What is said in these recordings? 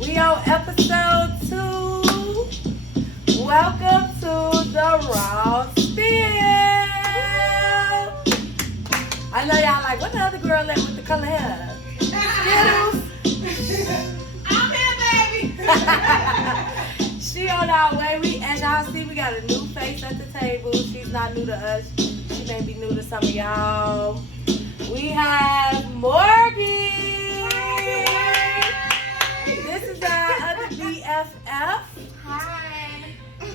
We on episode 2. Welcome to the Raw Spill. I know y'all like, what the other girl at with the color hair? Skittles. I'm here, baby. She on our way. As y'all see, we got a new face at the table. She's not new to us. She may be new to some of y'all. We have Morgan. This is our other BFF. Hi.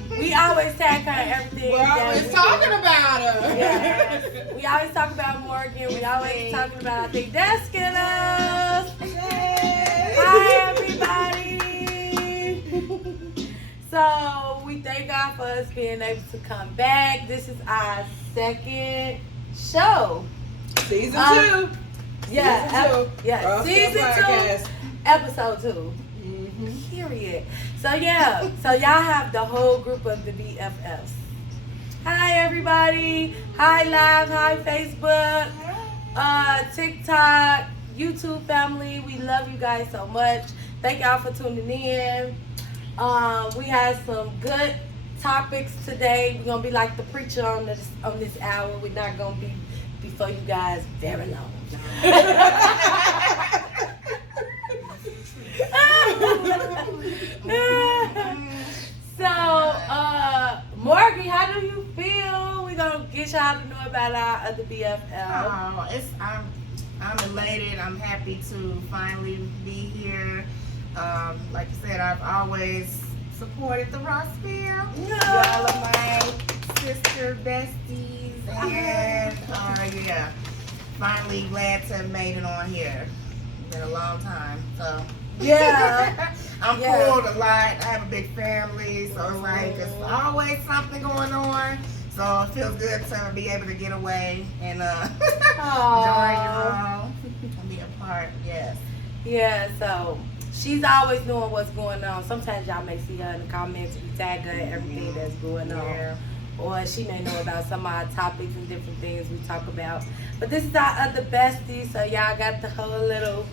We always tag her in everything. We're always talking about her. Yes. We always talk about Morgan. We always talking about, I think that's Skittles. Hi, everybody. So, we thank God for us being able to come back. This is our second show. Season 2. Yeah. Season 2. Podcast. Episode 2. Period. So yeah, so y'all have the whole group of the BFFs. Hi everybody. Hi live. Hi Facebook. TikTok. YouTube family. We love you guys so much. Thank y'all for tuning in. We had some good topics today. We're gonna be like the preacher on this hour. We're not gonna be before you guys very long. So, Morgan, how do you feel? We're gonna get y'all to know about our other BFL. Oh, I'm elated. I'm happy to finally be here. Like you said, I've always supported the Rossville. Y'all are my sister besties, and yeah, finally glad to have made it on here. It's been a long time, so. Yeah. I'm pulled a lot. I have a big family, so it's like there's always something going on. So it feels good to be able to get away and join y'all and be a part. Yes. Yeah, so she's always knowing what's going on. Sometimes y'all may see her in the comments, we tag her and everything that's going on. Yeah. Or she may know about some of our topics and different things we talk about. But this is our other bestie, so y'all got the whole little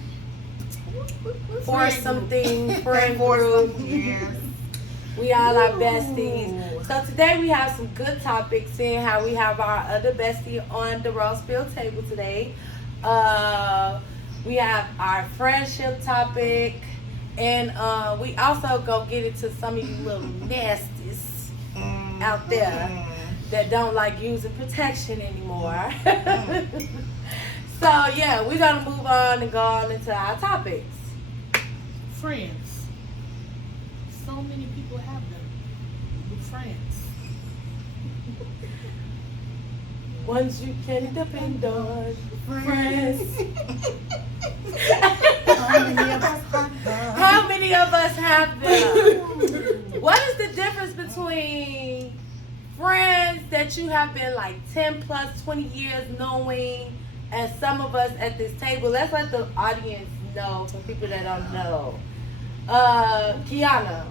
friend group. Yes. We all are besties. So today we have some good topics, seeing how we have our other bestie on the Rossville table today. We have our friendship topic, and we also go get into some of you little nasties out there that don't like using protection anymore. So yeah, we're gonna move on and go on into our topics. Friends. So many people have them. With friends. Ones you can depend on. Friends. How many of us have them? What is the difference between friends that you have been like 10 plus 20 years knowing, and some of us at this table? Let's let the audience know, for people that don't know. Kiana,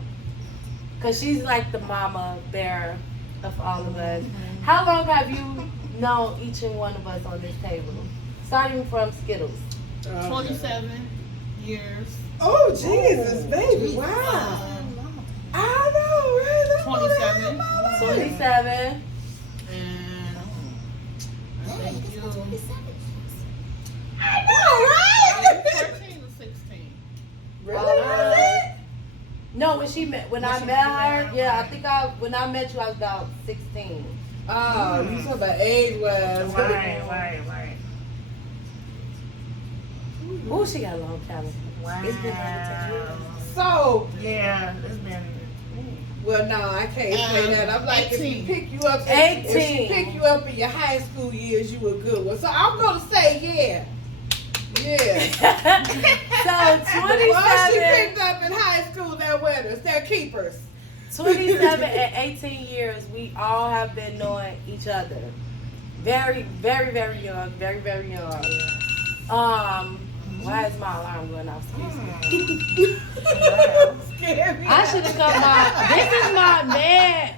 because she's like the mama bear of all of us. How long have you known each and one of us on this table? Starting from Skittles. 27 years. Oh, Jesus, baby. Wow. I know, right? 27. 27. And thank you. I know, right? 14 or 16. Really? No, when I met her, yeah, I think when I met you, I was about 16. Oh, you talking about age-wise. Right. Ooh, she got a long calendar. Wow. It's been like 10 years. So, Yeah, it's been. well, no, I can't say that. I'm like, 18. if she pick you up, 18. if she pick you up in your high school years, you a good one. So I'm gonna say, yeah. So Well, she 27, picked up in high school, they're winners. They're keepers. 27 and 18 years, we all have been knowing each other. Very, very, very young. Very, very young. Why is my alarm going off? Excuse me. I should have cut this is my med.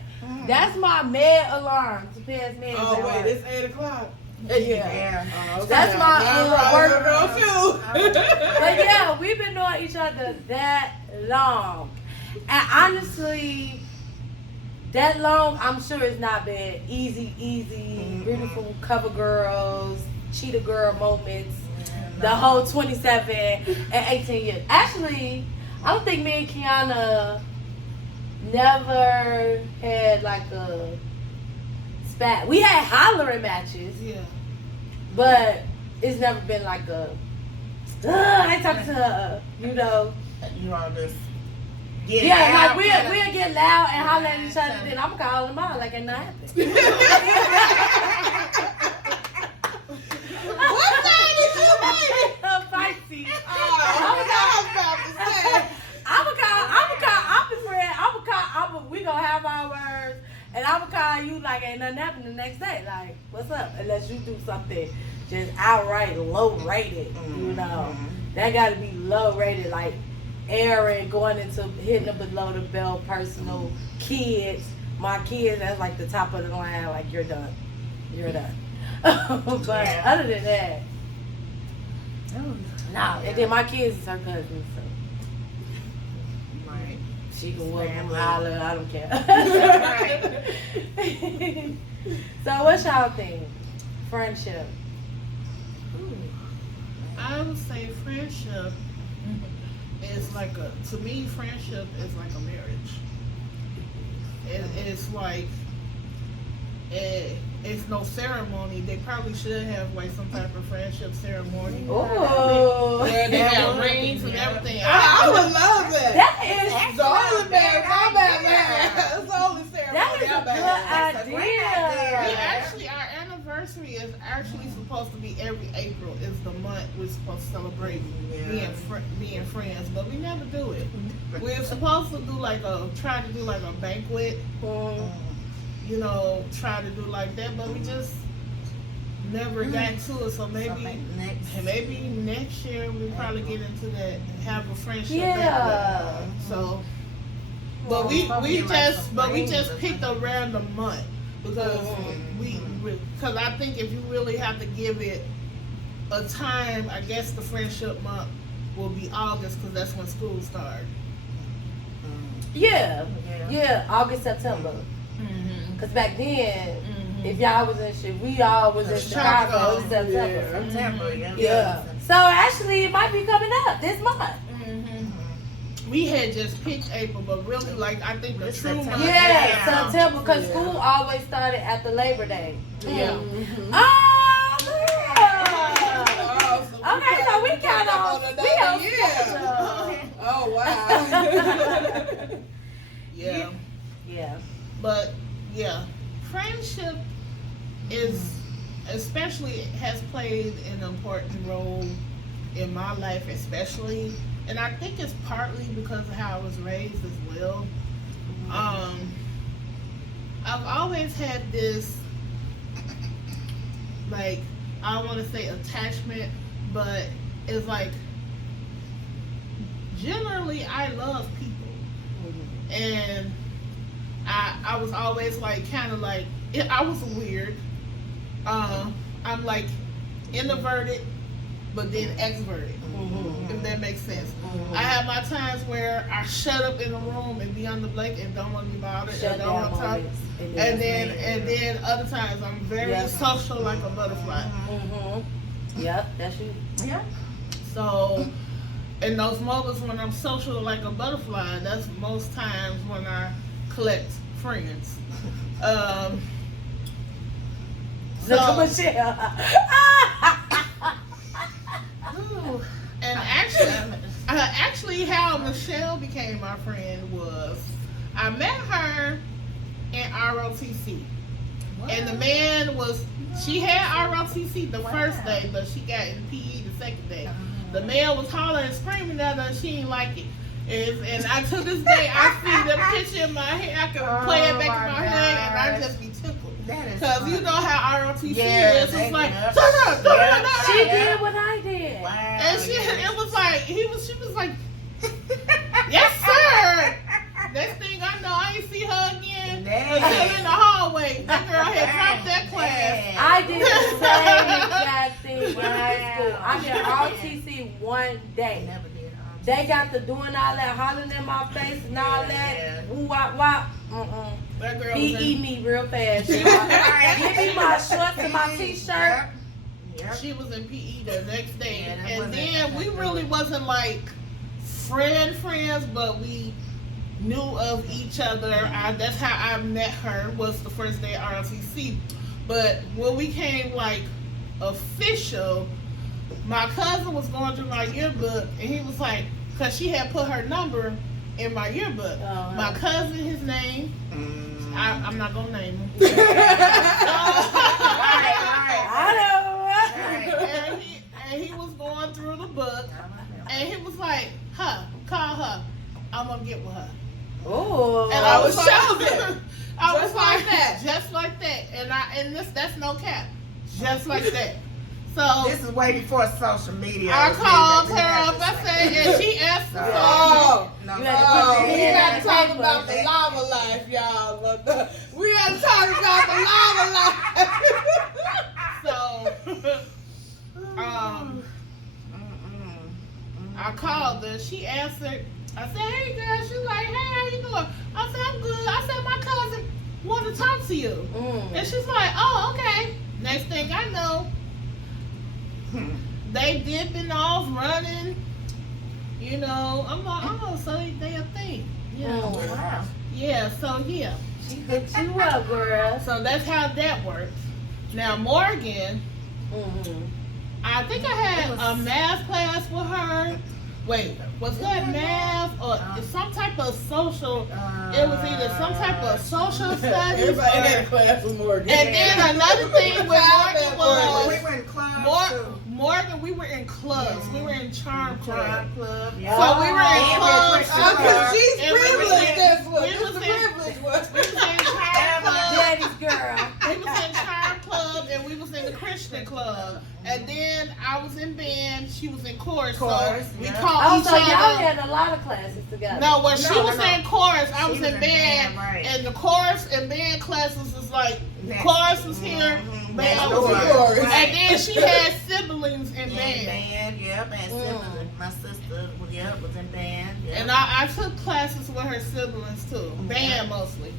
That's my med alarm to pass meds. Oh, at wait, work. it's 8 o'clock. Yeah. Okay. That's my work girl too. But yeah, we've been knowing each other that long. And honestly, that long, I'm sure it's not been easy, beautiful cover girls, cheetah girl moments, the whole 27 and 18 years. Actually, I don't think me and Kiana never had like a spat. We had hollering matches, Yeah. but it's never been like a, I ain't talking to her, you know. You all just Yeah, like we'll get loud and holler at each other, then I'm gonna call them out like it not happened. What time did you make? Feisty. I was about to say. We gonna have our words, and I'm gonna call you like ain't nothing happened the next day. Like, what's up? Unless you do something just outright low rated, you know. That gotta be low rated, like Aaron going into hitting them below the belt, personal kids. My kids, that's like the top of the line, like you're done. You're done. But other than that, no. And then my kids is her cousins, so Right. she can whoop them, holler, I don't care. So what's y'all think? Friendship. I would say friendship is like to me, friendship is like a marriage. It's like, it's no ceremony. They probably should have like some type of friendship ceremony. Oh, Where they have rings and everything. I would love that. that is The only marriage I'm at, it's the only ceremony that is a I'm good at. idea. Actually, our anniversary is actually supposed to be every April. Is the month we're supposed to celebrate being friends, but we never do it. We're supposed to do try to do like a banquet, you know, try to do like that, but we just never got to it. So maybe next year we'll probably get into that, have a friendship banquet. So, but we just picked a random month because because I think if you really have to give it a time, I guess the friendship month will be August because that's when school starts. Yeah, August, September. Cause back then, if y'all was in shit, we all was in Chicago. It was September. Yeah. So actually, it might be coming up this month. We had just picked April, but really, like, I think the true month. Yeah, September, because school always started after Labor Day. Yeah. Oh, yeah. Okay, so we kind of, Oh, wow. Yeah. Yeah. But, yeah, friendship is, especially, has played an important role in my life, especially. And I think it's partly because of how I was raised as well. I've always had this, like, I don't want to say attachment, but it's like, generally I love people. And I was always like, kind of like, I was weird. I'm like introverted, but then extroverted. If that makes sense. I have my times where I shut up in a room and be on the blanket and don't want to be bothered and don't want to talk. And then other times I'm very social like a butterfly. Yep, that's you. Yeah. So in those moments when I'm social like a butterfly, that's most times when I collect friends. Look at Michelle. And actually, how Michelle became my friend was I met her in ROTC, and the man she had ROTC the first day, but she got in PE the second day. The man was hollering and screaming at her, and she didn't like it. And to this day, I see the picture in my head. I can play it back in my head, and I just be tickled. Because you know how ROTC is. It's like, she did what I did. Wow. And she was like, she was like, yes, sir. Next thing I know, I ain't see her again until in the hallway. That girl had dropped that class. I did the same day. Never did. They got to doing all that, hollering in my face and all that. Ooh, wop, wop. That girl He was eat in, me real fast. Give me my shorts and my t-shirt. Yep. she was in PE the next day. Yeah, that And wasn't- then we really wasn't like friends, but we knew of each other. That's how I met her, was the first day at RLCC. But when we came like official, my cousin was going through my yearbook and he was like, cause she had put her number in my yearbook. My cousin, his name, I'm not gonna name him. And he was going through the book and he was like, call her. I'm gonna get with her. Oh, And I was was like, shouting. I was Just like like that. just like that. And that's no cap, just like that. So This is way before social media. I was called big. her up. I said, and she asked me. Oh, No, You had to put oh, your we head got on to the talk table. about the lava life, y'all. We got to talk about the lava life. So, I called her. She answered. I said, "Hey, girl." She's like, "Hey, how you doing?" I said, "I'm good." I said, "My cousin want to talk to you," and she's like, "Oh, okay." Next thing I know, they dipping off, running. You know, I'm like, "Oh, so they a thing." Yeah. Wow. Yeah. So yeah. she hooked you up, girl. So that's how that works. Now Morgan. I think I had a math class with her. Wait, was that math or some type of social? It was either some type of social studies. Everybody had a class with Morgan. And then another thing with Morgan We was went in clubs too. Morgan. We were in clubs. We were in charm club. Crime club. So we were in clubs. Because she's And we was privileged, in- that's what. we This was is the in- privilege one. We was in charm club. Daddy's girl. We was in charm club and we was in the Christian club. And then I was in band. She was in chorus. Chorus, So we yeah. called Oh, each so y'all other. had a lot of classes together. No, when she No, was no. in chorus, I was She in band, right. and the chorus and band classes was like Next. chorus was here, Mhm. band Next was door. here, Right. and then she had siblings in In band. band, yep, and sister, my sister, yep, was in band. Yep. And I took classes with her siblings too, band mostly.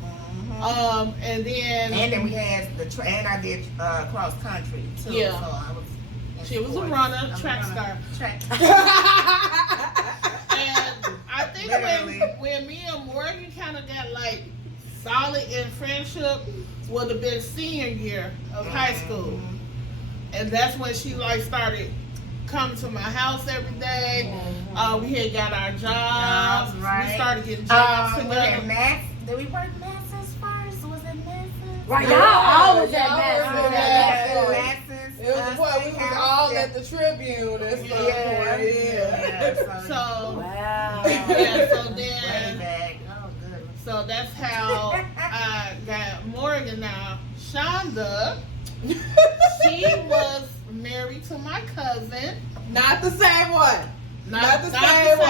And then And then we had and I did cross country too. Yeah. So I was. in she was a sports. runner, I'm a track runner. star. Track. And I think Literally. when me and Morgan kind of got like solid in friendship would have been senior year of high school. And that's when she like started coming to my house every day. We had got our jobs. Jobs, right. We started getting jobs Was it together. Max? Did we work Max's first? Was it Max's? Right, Yeah, y'all always at y'all Madison. was at Max's. It was the point we was all at the Tribune and stuff. Yeah. So Wow. yeah, so Way then back. Oh, good. so that's how I got Morgan now. Shonda, she was married to my cousin. Not the same one. Not the not same the one.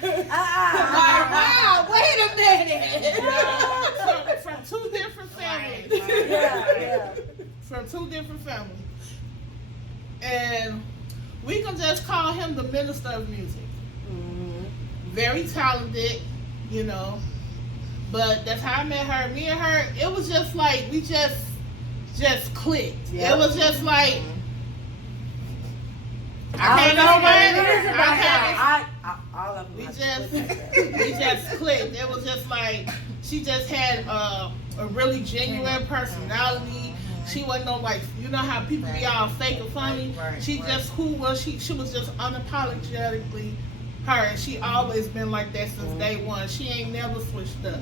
Like, wow, wait a minute. From two different families. Yeah. From two different families. And we can just call him the minister of music. Very talented, you know. But that's how I met her. Me and her, it was just like we just clicked. Yep. It was just like I I don't can't know what it explain is it. about I can't that. All of them. We are just like that. we just clicked. It was just like she just had a really genuine personality. She wasn't no like, you know how people be all fake and funny. Right, She right. just who was she? She was just unapologetically her, and she always been like that since day one. She ain't never switched up.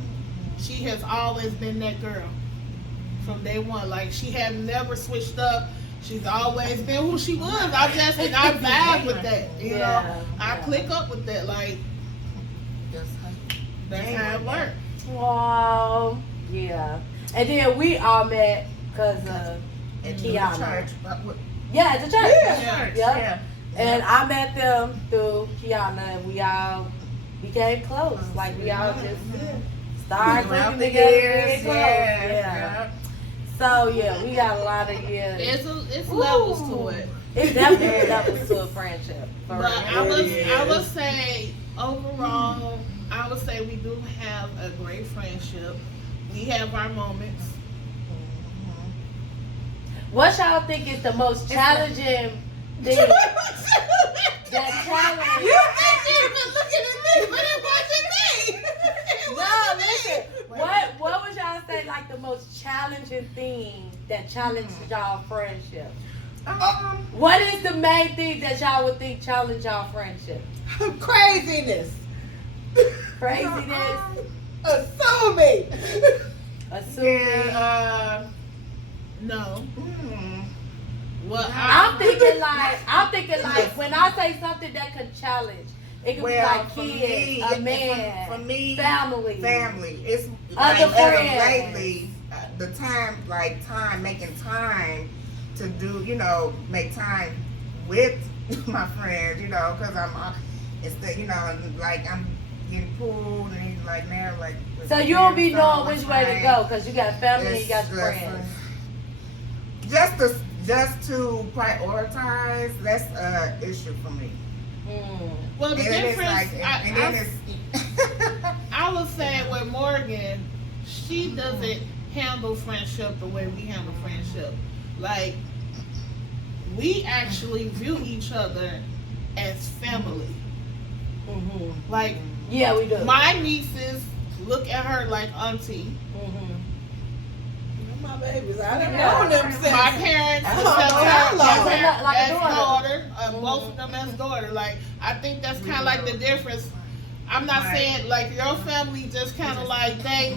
She has always been that girl from day one. Like she had never switched up. She's always been who she was. I vibe with that. You know, I click up with that. Like that's how it works. Wow. Yeah. And then we all met because of At the Kiana. church. Yeah, at the church. Yeah. Yeah. And I met them through Kiana, and we all became close. Like we all just started Throughout working the together. years, Very close. yeah. So yeah, we got a lot of years. It's levels to it. It's definitely levels to a friendship. For But real. I would say overall, I would say we do have a great friendship. We have our moments. What y'all think is the most challenging thing? That challenge. You bitches been looking at me, but it wasn't me. No, listen. What would y'all say like the most challenging thing that challenged y'all friendship? What is the main thing that y'all would think challenge y'all friendship? Craziness. Craziness? Assuming. Assuming. No. Well, I'm thinking like when I say something that could challenge, it could be like for kids, me, a man, for me, family. It's Other like friends. lately, the time, making time to do, make time with my friends, because I'm, instead, like I'm getting pulled and he's like now, like. So you don't be knowing which way to go because you got family and you got It's friends. Just to prioritize, that's an issue for me. Well, the And then it's difference, like, I would say with Morgan, she doesn't handle friendship the way we handle friendship. Like, we actually view each other as family. Like, Yeah, we do. my nieces look at her like auntie. My babies, I done known them since. My parents Oh, accept her hello. Like a as daughter. daughter. Both of them as daughter. Like, I think that's kind of like the difference. I'm not saying like your family just kind of like they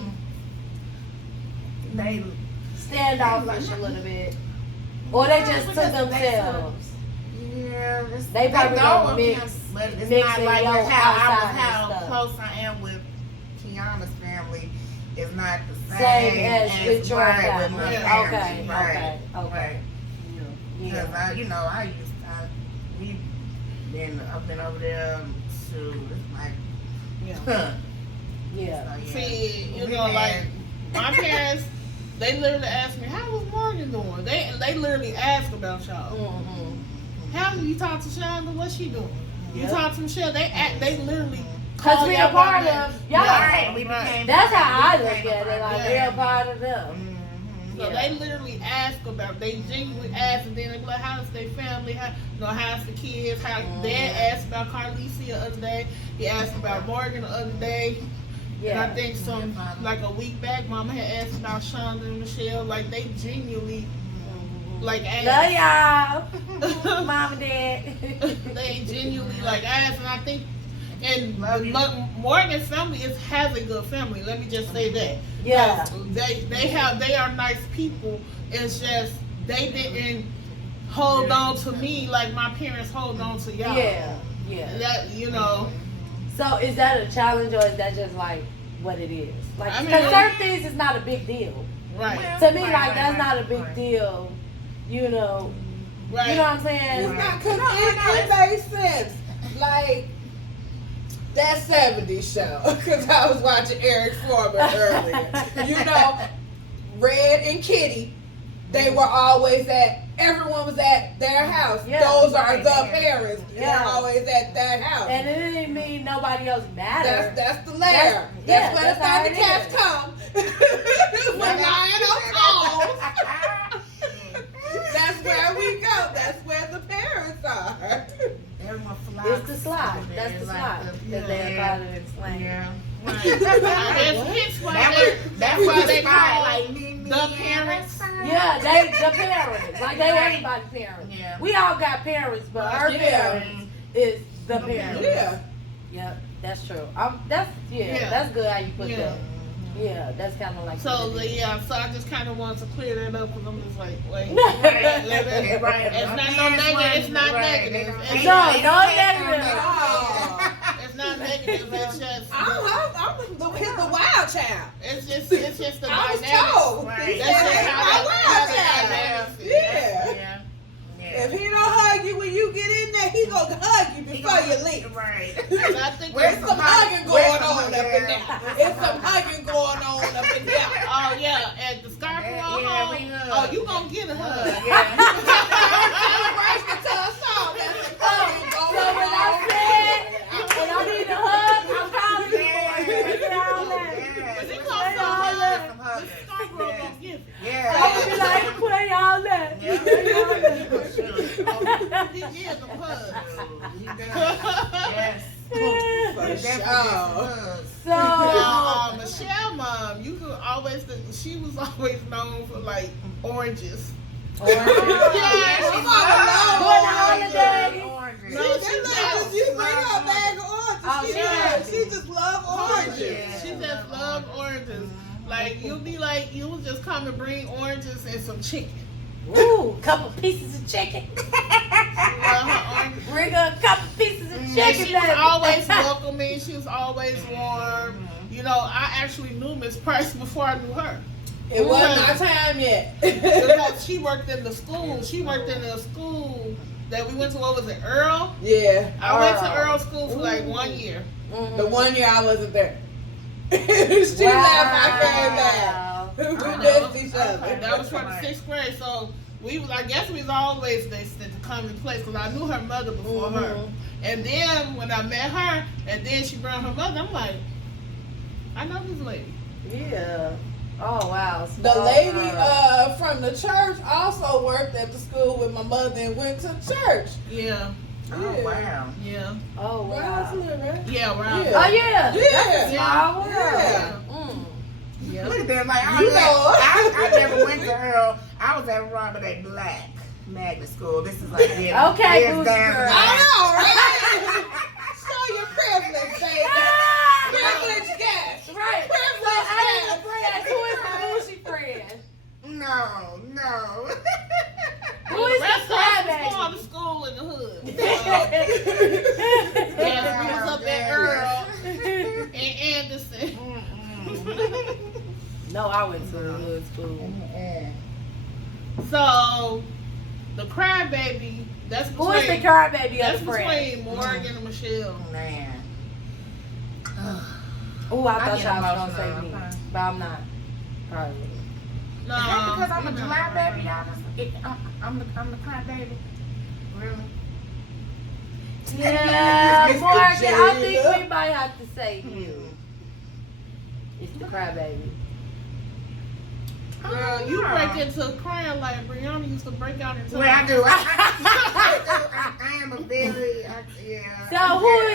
Standoffish a little bit. Or they just to themselves. Yeah, They probably know don't of mix- him, but it's mix not in like your outside and how stuff. close I am with Kiana's family. Is not the Same as with your right, family. with my Yeah. family. Okay, Right, okay. Because Yeah. I've been over there to like, yeah. Yeah. See, like my parents, they literally asked me, "How was Morgan doing?" They literally ask about y'all. How you talk to Shonda? What's she doing? You Yep. talk to Michelle? They literally. Cause call we y'all a part by of name. y'all. Right, we became. That's how I we look became at it. Like Yeah. we're a part of them. So Yeah. they literally ask about. They genuinely ask, and then they be like, "How's their family? How's the kids? How Dad asked about Carlisi the other day. He asked about Morgan the other day." And I Yeah. think like a week back, Mama had asked about Shonda and Michelle. Like they genuinely, like Love asked. y'all. Mom and Dad. They genuinely like asked, and I think, and Love you. Morgan's family has a good family. Let me just say that. Yeah. They are nice people. It's just they didn't hold on to me like my parents hold on to y'all. Yeah. Yeah. That So is that a challenge or is that just like what it is? Like, I mean, cause certain things is not a big deal. right, To me, like that's not a big deal. You know. right. You know what I'm saying? It's not, cause it makes sense. Like, that 70s show. Cause I was watching Eric Foreman earlier. Red and Kitty, they were always everyone was at their house. Yeah, Those are right. the parents. Yeah. They're always at that house. And it didn't mean nobody else mattered. That's the lair. yeah, That's where that's the how it Thundercats is. come. When Lion that's where we go. That's where the parents are. It's the slide. That's the slide that they're about to explain. Yeah. Right. That's why they call the parents. Yeah, they the parents. Like they everybody's parents. Yeah. We all got parents, but our Yeah. parents is the parents. Yeah. Yep, that's true. Yeah. That's good how you put Yeah. that. Yeah, that's kind of like. So what it is. so I just kind of wanted to clear that up because I'm just like, wait, Right. it's not no negative. It's not negative. It's No, just- no negative. Oh. It's not negative. It's just I'm the wild child. it's just the I was dynamics. told. Right. He That's said, just "Hey, how my the wild child." dynamics is. Yeah. If he don't hug you when you get in there, he gonna hug you before you leave. Right. And I think There's it's some hugging going on up in there. there. There's some hugging going on up in there. Oh yeah, at the Scarborough Yeah, home. we hug. Oh, you gonna get a hug? Yeah. Embrace the give them hugs. He does. Yes. For Definitely sure. So, Now, Michelle mom, you could always think she was always known for like oranges. oranges. Yeah, During the holidays. Oranges. No, She just, you bring her a bag of oranges. Oh, She just love oranges. Yeah. She just love oranges. Like you'll be like, you will just come and bring oranges and some chicken. Ooh, couple pieces of chicken. She love her oranges. Bring a couple pieces of And chicken. she was baby. always welcoming. She was always warm. You know, I actually knew Miss Price before I knew her. It wasn't our time yet. Because she worked in the school. She worked in the school that we went to. What was it, Earl? Yeah. I went to Earl School for like 1 year. The 1 year I wasn't there. She left, I came back. We missed each other. That was from the 6th grade. So I guess we was always the common place because I knew her mother before her. And then when I met her, and then she brought her mother, I'm like, I know this lady. Yeah. Oh wow. The lady from the church also worked at the school with my mother and went to church. Yeah. Oh, wow. Yeah. Oh wow. Right? Yeah, right. Yeah. Oh yeah. Yeah. Small world. Yeah. Yeah. Look at them. Like, You know. I never went to Earl. I was at Robert A. Black magnet school. This is like Okay, years Boozy down. girl. I know, right? Show your privilege, baby. Privilege, yes. Right. So out of the friends, who is the bougie friend? No. Who is the crybaby? Going to school in the hood. Yeah, Yeah, we was up at Earl and Anderson. No, I went to the hood school. So the crybaby, that's Who is the between crybaby that's of the friend? between Morgan and Michelle. Man. Oh, I thought get y'all was gonna say emotional, me, okay. but I'm not. Probably. No, Is that because I'm a you're July not. baby? Y'all just, I'm the cry baby. Really? Yeah, Mr. Morgan, I think Jada. we might have to say you. It's the crybaby. Girl, you break into crying like Brianna used to break out into. Well, I do. I am a very, yeah. So I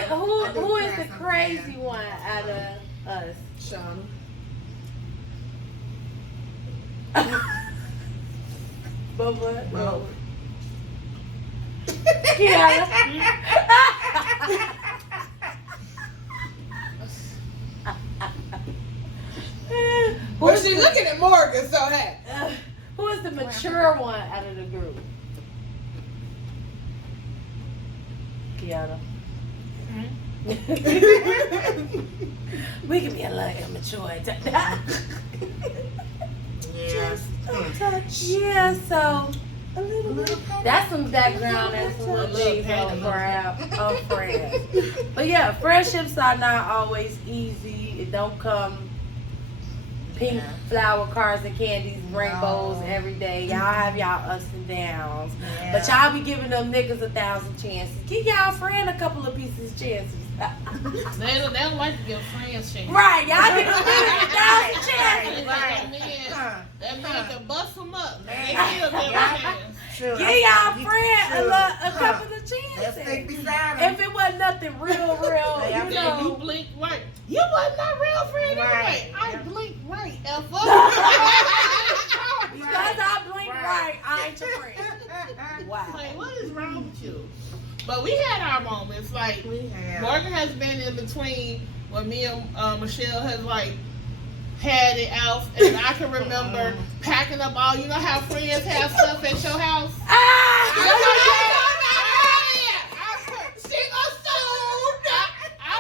do who is cry the sometimes. crazy one out of us? Shauna. But what? Well, Yeah. Well, she looking at Morgan so happy. Who is the mature one out of the group? Kiana. We can be a little immature. yes. Yeah, so a little bit. That's some background and some little things on friends. But yeah, friendships are not always easy. It don't come pink flower cards and candies, rainbows every day. Y'all have y'all ups and downs. Yeah. But y'all be giving them niggas 1,000 chances. Give y'all friend a couple of pieces chances. They don't like to give friends chances. Right, y'all give them niggas 1,000 chances. Right. That man can bust them up. And they Yeah. still give Yeah. a chance. Sure. Give y'all friend Sure. a couple of Let's stick chances. beside them. If it wasn't nothing real, Yeah, you And you know. blink right. You wasn't that real friend Right. anyway. I blink right. F Because I blink right, I ain't your friend. Wow. Like, what is wrong with you? But we had our moments. Like, Yeah. Morgan has been in between when me and Michelle has like had it out, and I can remember packing up all. You know how friends have stuff at your house. I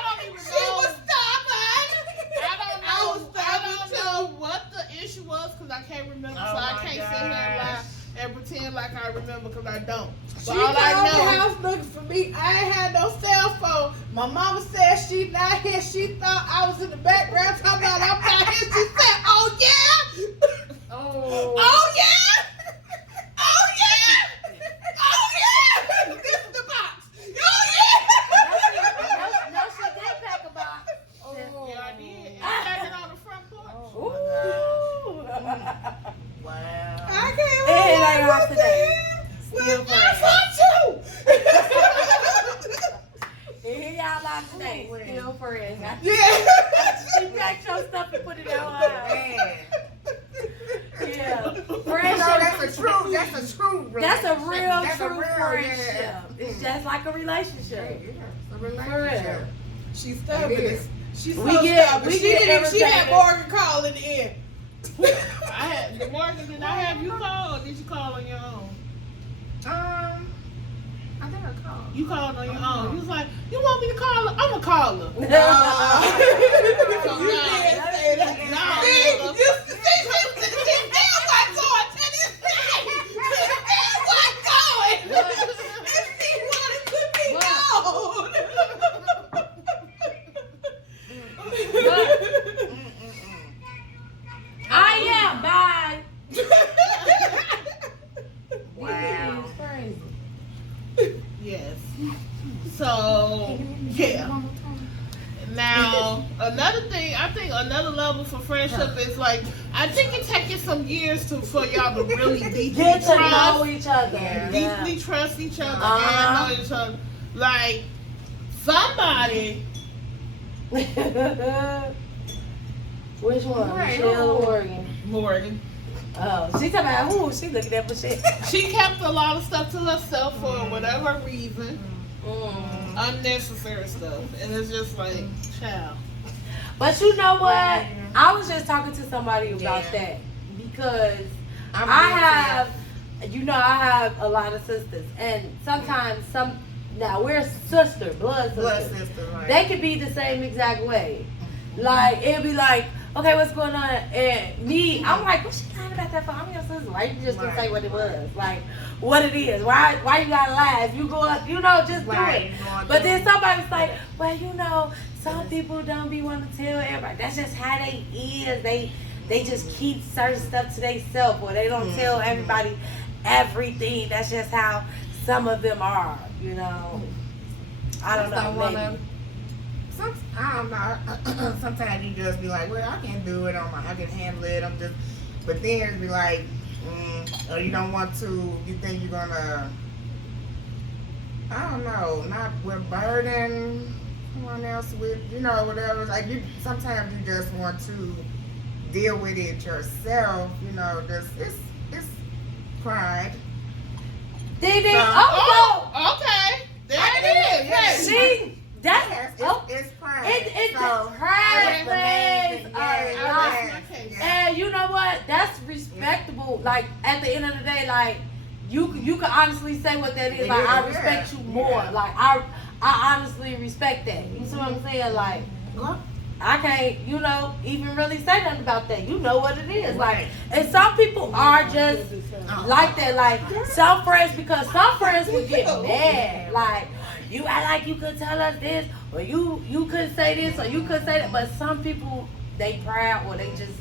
don't even know. I don't know what the issue was because I can't remember, so I can't sit here and lie and pretend like I remember because I don't. She But all called I the know. house looking for me. I ain't had no cell phone. My mama said she not here. She thought I was in the background talking about I'm not here. She said, "Oh yeah, Oh. oh yeah, oh yeah, oh yeah. This is the box. Oh yeah." No, she did pack a box. Yeah, I did. I had it on the front porch. Ooh. Wow. I can't It ain't remember off what today. the Still hell. Well, friends. I And here y'all are today, Oh, still friends. Yeah. She packed your stuff and put it on her. Man. Yeah. No, Friendship. that's a true That's a relationship. real, That's a true real, friendship. yeah. It's just like a relationship. Yeah, it's a For relationship. real. She's stubborn. It is. She's so We get stubborn. She had irritated. Morgan calling in. I had Morgan. Did I have you call, or did you call on your own? I think I called. You called on your own. You was like, you want me to call her? I'm gonna call her. You No. can't say that. No, See, nigga. you see, still wasn't going to this day. Still wasn't going. And she wanted to be I am. Bye. Wow. It's crazy. Yes. So yeah. Now another thing, I think another level for friendship is like I think it takes some years for y'all to really deeply Get to know trust, each other. Yeah. deeply trust each other Uh-huh. and know each other. Like somebody. Which one? Right, Michelle who? or Morgan? Morgan. Oh, she talking about who? She looking at Michelle. She kept a lot of stuff to herself for whatever reason, Mm. unnecessary stuff, and it's just like, child. But you know what? I was just talking to somebody about Yeah. that because I'm I guilty. have, I have a lot of sisters, and sometimes now we're blood sisters. sister, right? They could be the same exact way. Like it'd be like, okay, what's going on? And me, I'm like, what's she lying about that for? I'm your sister. Why you just didn't say what it was? Like, what it is? Why you gotta lie? If you go up, just do it. But then somebody's like, well, some people don't be wanting to tell everybody. That's just how they is. They just keep certain stuff to themselves, or they don't tell everybody everything. That's just how some of them are. I don't know. Maybe. I don't know. Sometimes you just be like, well, I can do it on I can handle it. But then it'd be like, or you don't want to. You think you're gonna, I don't know, not with burden someone else with, whatever. Like sometimes you just want to deal with it yourself. It's pride. Did it? Oh, okay. There it is. Yes. See, that's It's pride. it's So, pride that's plays amazing. a Yes, lot. yes, yes. And you know what? That's respectable. Like at the end of the day, like you can honestly say what that is. Like I respect you more. Yeah. Like I honestly respect that. You see what I'm saying? Like I can't, even really say nothing about that. You know what it is. Like, and some people are just like that. Like some friends, because some friends would get mad. Like, you act like you could tell us this, or you could say this, or you could say that. But some people, they proud, or they just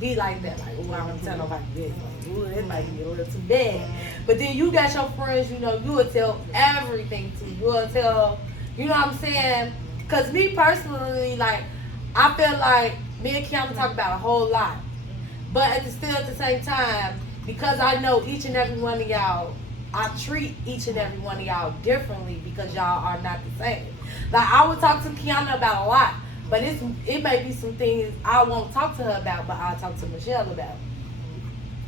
be like that. Like, oh, I don't tell nobody this. Like, ooh, it might be a little too bad. But then you got your friends, you will tell everything to. You will tell, you know what I'm saying? Because me personally, like, I feel like me and Kiana talk about a whole lot. But still at the same time, because I know each and every one of y'all, I treat each and every one of y'all differently because y'all are not the same. Like I would talk to Kiana about a lot, but it may be some things I won't talk to her about, but I'll talk to Michelle about.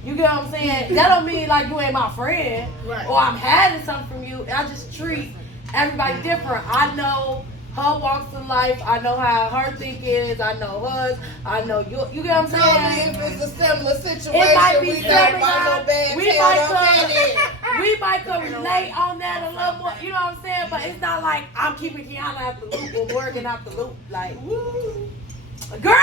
You get what I'm saying? That don't mean like you ain't my friend, Right. or I'm hiding something from you. I just treat everybody different. I know her walks in life. I know how her think is. I know hers. I know you. You get what I'm saying? If it's a similar situation, It might be we got my similar. little bad We tail might up in come. it. We might come relate on that a little more. You know what I'm saying? But it's not like I'm keeping Kiana out the loop or Morgan out the loop. Like, girl.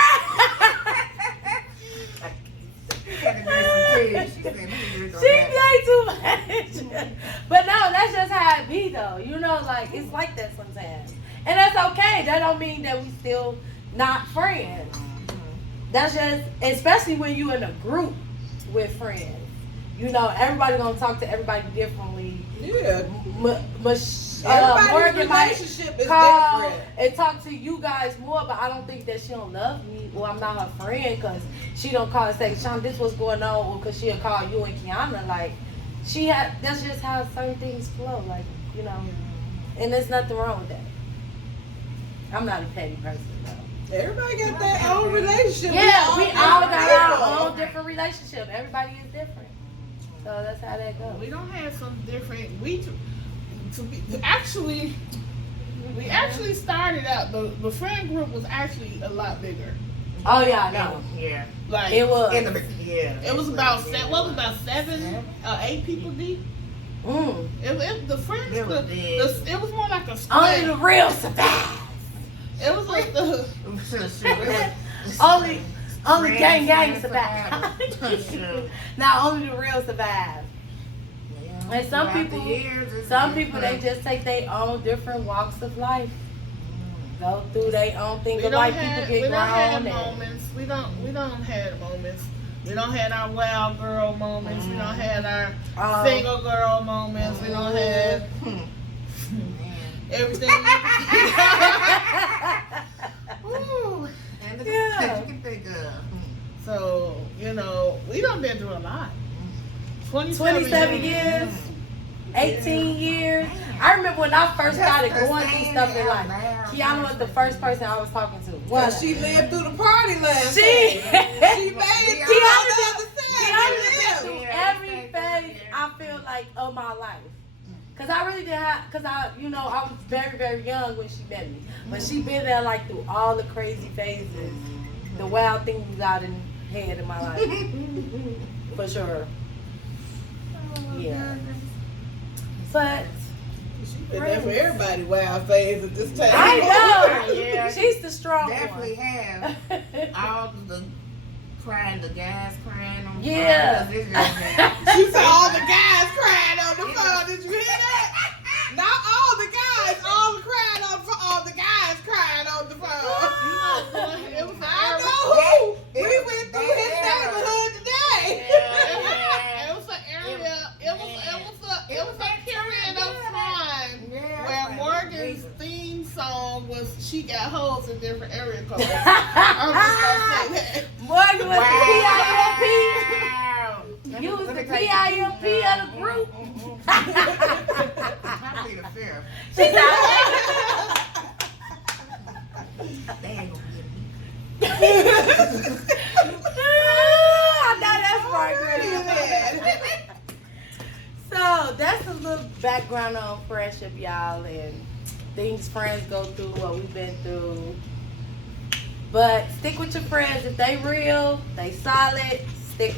She play too much. But no, that's just how it be though. Like it's like that sometimes. And that's okay. That don't mean that we still not friends. That's just, especially when you in a group with friends. Everybody gonna talk to everybody differently. Yeah. Everybody's Morgan might relationship is call different. and talk to you guys more, but I don't think that she don't love me or I'm not her friend because she don't call and say, Sean, this what's going on, or because she'll call you and Kiana. Like, that's just how certain things flow, like, and there's nothing wrong with that. I'm not a petty person though. Everybody got their own relationship. Yeah, we all got people. our own different relationship. Everybody is different. So that's how that goes. We don't have some different. We actually started out. The friend group was actually a lot bigger. Oh yeah, I know. Yeah. Like It was. It was about about 7 or 8 people deep. The friends. It was more like a split. Only the real survive. It was like the. Only gang survive. Now only the real survive. And some people they just take their own different walks of life. Go through their own thing of life. People get We don't have grown. moments. We don't have moments. We don't have our wild girl moments. We don't have our single girl moments. We don't have everything. Ooh, and the Yeah. that you can think of. So, we done been through a lot. 27 years, 18 years. I remember when I first started going through stuff in life. Kiana was the first person I was talking to. Well, she lived through the party last She She made it through on the other Kiana been side. through every phase I feel like of my life. Cause I really didn't have, I was very, very young when she met me. But she been there like through all the crazy phases, the wild things I done had in my life. For sure. Yeah. But Been there for everybody wild phase at this time. I know. Yeah. She's the strong Definitely one. have all the crying, the guys crying on the Yeah. phone. It's just She saw all the guys crying on the phone. Did you hear that? Not all the guys, all the crying on the phone. All the guys crying on the phone. It was I know who. We went through his neighborhood today. It was an area. It was a period of time where Morgan's theme song was "She Got Hoes in Different Area Codes." I'm just gonna say that. Morgan was wow. the PIMP. You was the PIMP of the group. Probably the fifth. She said, They ain't gonna I know that's right, girl. So that's a little background on friendship, y'all, and things friends go through, what we've been through. But stick with your friends. If they real, they solid, stick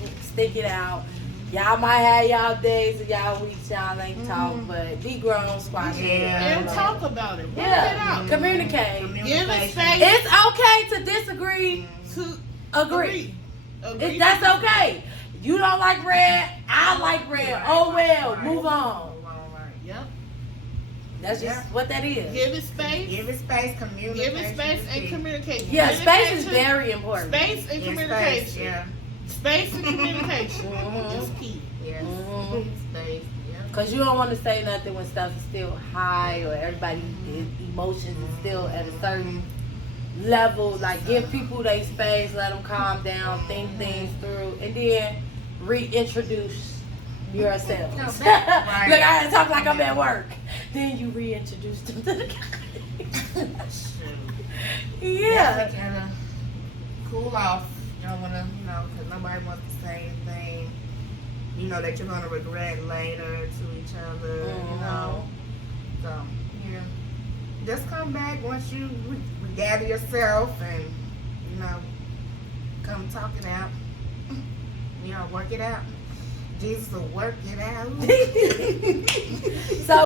it out. Y'all might have y'all days and y'all weeks, y'all ain't talk, but be grown, squash it. And talk about it. Work it Yeah, out. communicate. Give it space It's okay to disagree, to agree. Agree. That's okay. You don't like red, I like red. Oh well, move on. Yep. That's just what that is. Give it space. Give it space, communicate. Give it space and communicate. Yeah, space is Communication- very important. Space and communication. Yeah. Space and communication Mhm. is key. Yes. Mhm. Space. Yeah. Cause you don't want to say nothing when stuff is still high or everybody's emotions is still at a certain level. Like give people their space, let them calm down, think things through, and then reintroduce yourself. No, Look, right. I had to talk like I'm at work. Then you reintroduce them to the guy. Yeah. Kind of cool off. You don't want to, because nobody wants to say anything, that you're going to regret later to each other, So, yeah. Just come back once you regather yourself and, come talk it out. Work it out. Jesus will work it out. So